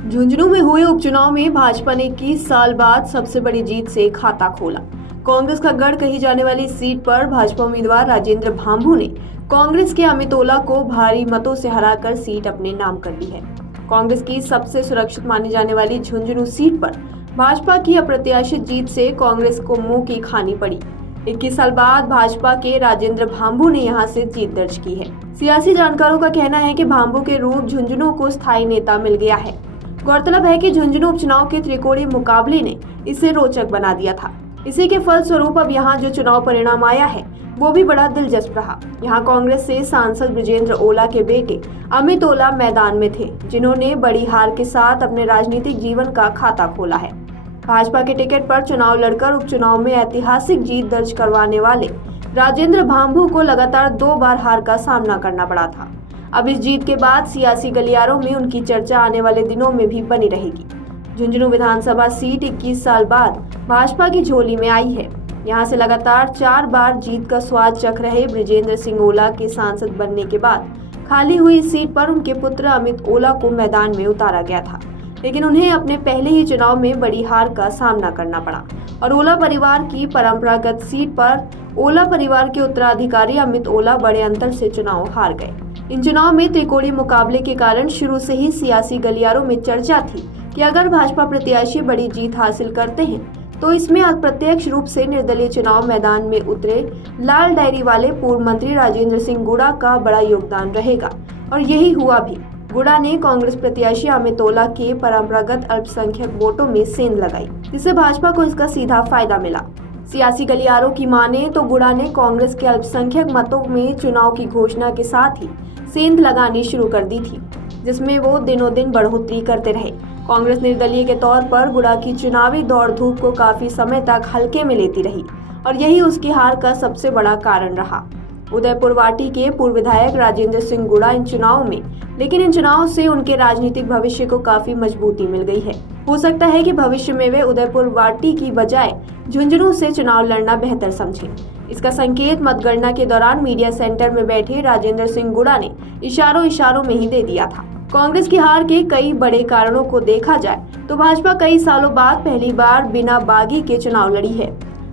झुंझुनू में हुए उपचुनाव में भाजपा ने 21 साल बाद सबसे बड़ी जीत से खाता खोला। कांग्रेस का गढ़ कही जाने वाली सीट पर भाजपा उम्मीदवार राजेंद्र भांभू ने कांग्रेस के अमित ओला को भारी मतों से हराकर सीट अपने नाम कर ली है। कांग्रेस की सबसे सुरक्षित मानी जाने वाली झुंझुनू सीट पर भाजपा की अप्रत्याशित जीत से कांग्रेस को मुंह की खानी पड़ी। 21 साल बाद भाजपा के राजेंद्र भांभू ने यहां से जीत दर्ज की है। सियासी जानकारों का कहना है कि भांभू के रूप झुंझुनू को स्थायी नेता मिल गया है। गौरतलब है कि झुंझुनू उपचुनाव के त्रिकोणीय मुकाबले ने इसे रोचक बना दिया था। इसी के फलस्वरूप अब यहाँ जो चुनाव परिणाम आया है वो भी बड़ा दिलचस्प रहा। यहाँ कांग्रेस से सांसद ब्रिजेंद्र ओला के बेटे अमित ओला मैदान में थे, जिन्होंने बड़ी हार के साथ अपने राजनीतिक जीवन का खाता खोला है। भाजपा के टिकट पर चुनाव लड़कर उपचुनाव में ऐतिहासिक जीत दर्ज करवाने वाले राजेंद्र भांभू को लगातार 2 बार हार का सामना करना पड़ा था। अब इस जीत के बाद सियासी गलियारों में उनकी चर्चा आने वाले दिनों में भी बनी रहेगी। झुंझुनू विधानसभा सीट 21 साल बाद भाजपा की झोली में आई है। यहां से लगातार 4 बार जीत का स्वाद चख रहे ब्रिजेंद्र सिंह ओला के सांसद बनने के बाद खाली हुई इस सीट पर उनके पुत्र अमित ओला को मैदान में उतारा गया था, लेकिन उन्हें अपने पहले ही चुनाव में बड़ी हार का सामना करना पड़ा और ओला परिवार की परंपरागत सीट पर ओला परिवार के उत्तराधिकारी अमित ओला बड़े अंतर से चुनाव हार गए। इन चुनाव में त्रिकोणीय मुकाबले के कारण शुरू से ही सियासी गलियारों में चर्चा थी कि अगर भाजपा प्रत्याशी बड़ी जीत हासिल करते हैं तो इसमें अप्रत्यक्ष रूप से निर्दलीय चुनाव मैदान में उतरे लाल डायरी वाले पूर्व मंत्री राजेंद्र सिंह गुड़ा का बड़ा योगदान रहेगा, और यही हुआ भी। गुड़ा ने कांग्रेस प्रत्याशी अमित ओला के परंपरागत अल्पसंख्यक वोटों में सेंध लगाई, जिससे भाजपा को इसका सीधा फायदा मिला। सियासी गलियारों की माने तो गुड़ा ने कांग्रेस के अल्पसंख्यक मतों में चुनाव की घोषणा के साथ ही सेंध लगानी शुरू कर दी थी, जिसमें वो दिनों दिन बढ़ोतरी करते रहे। कांग्रेस निर्दलीय के तौर पर गुड़ा की चुनावी दौड़ धूप को काफी समय तक हल्के में लेती रही और यही उसकी हार का सबसे बड़ा कारण रहा। उदयपुर वाटी के पूर्व विधायक राजेंद्र सिंह गुड़ा इन चुनावों से उनके राजनीतिक भविष्य को काफी मजबूती मिल गई है। हो सकता है कि भविष्य में वे उदयपुर वाटी की बजाय झुंझुनू से चुनाव लड़ना बेहतर समझें। इसका संकेत मतगणना के दौरान मीडिया सेंटर में बैठे राजेंद्र सिंह गुड़ा ने इशारों में ही दे दिया था। कांग्रेस की हार के कई बड़े कारणों को देखा जाए तो भाजपा कई सालों बाद पहली बार बिना बागी के चुनाव लड़ी है।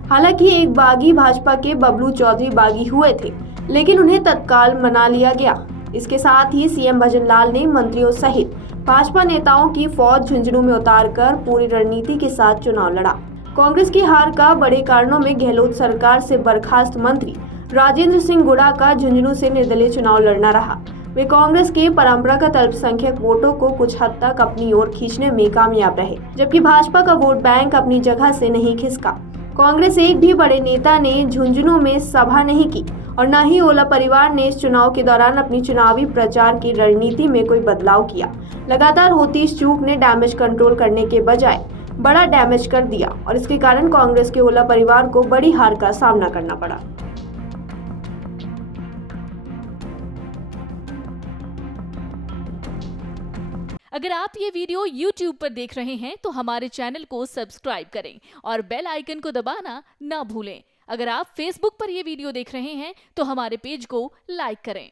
हालांकि एक बागी भाजपा के बबलू चौधरी बागी हुए थे, लेकिन उन्हें तत्काल मना लिया गया। इसके साथ ही सीएम भजनलाल ने मंत्रियों सहित भाजपा नेताओं की फौज झुंझुनू में उतारकर पूरी रणनीति के साथ चुनाव लड़ा। कांग्रेस की हार का बड़े कारणों में गहलोत सरकार से बर्खास्त मंत्री राजेंद्र सिंह गुड़ा का झुंझुनू से निर्दलीय चुनाव लड़ना रहा। वे कांग्रेस के परंपरागत अल्पसंख्यक वोटों को कुछ हद तक अपनी ओर खींचने में कामयाब रहे, जबकि भाजपा का वोट बैंक अपनी जगह से नहीं खिसका। कांग्रेस एक भी बड़े नेता ने झुंझुनू में सभा नहीं की और न ही ओला परिवार ने इस चुनाव के दौरान अपनी चुनावी प्रचार की रणनीति में कोई बदलाव किया। लगातार होती इस चूक ने डैमेज कंट्रोल करने के बजाय बड़ा डैमेज कर दिया और इसके कारण कांग्रेस के ओला परिवार को बड़ी हार का सामना करना पड़ा। अगर आप ये वीडियो YouTube पर देख रहे हैं तो हमारे चैनल को सब्सक्राइब करें और बेल आइकन को दबाना ना भूलें। अगर आप Facebook पर ये वीडियो देख रहे हैं तो हमारे पेज को लाइक करें।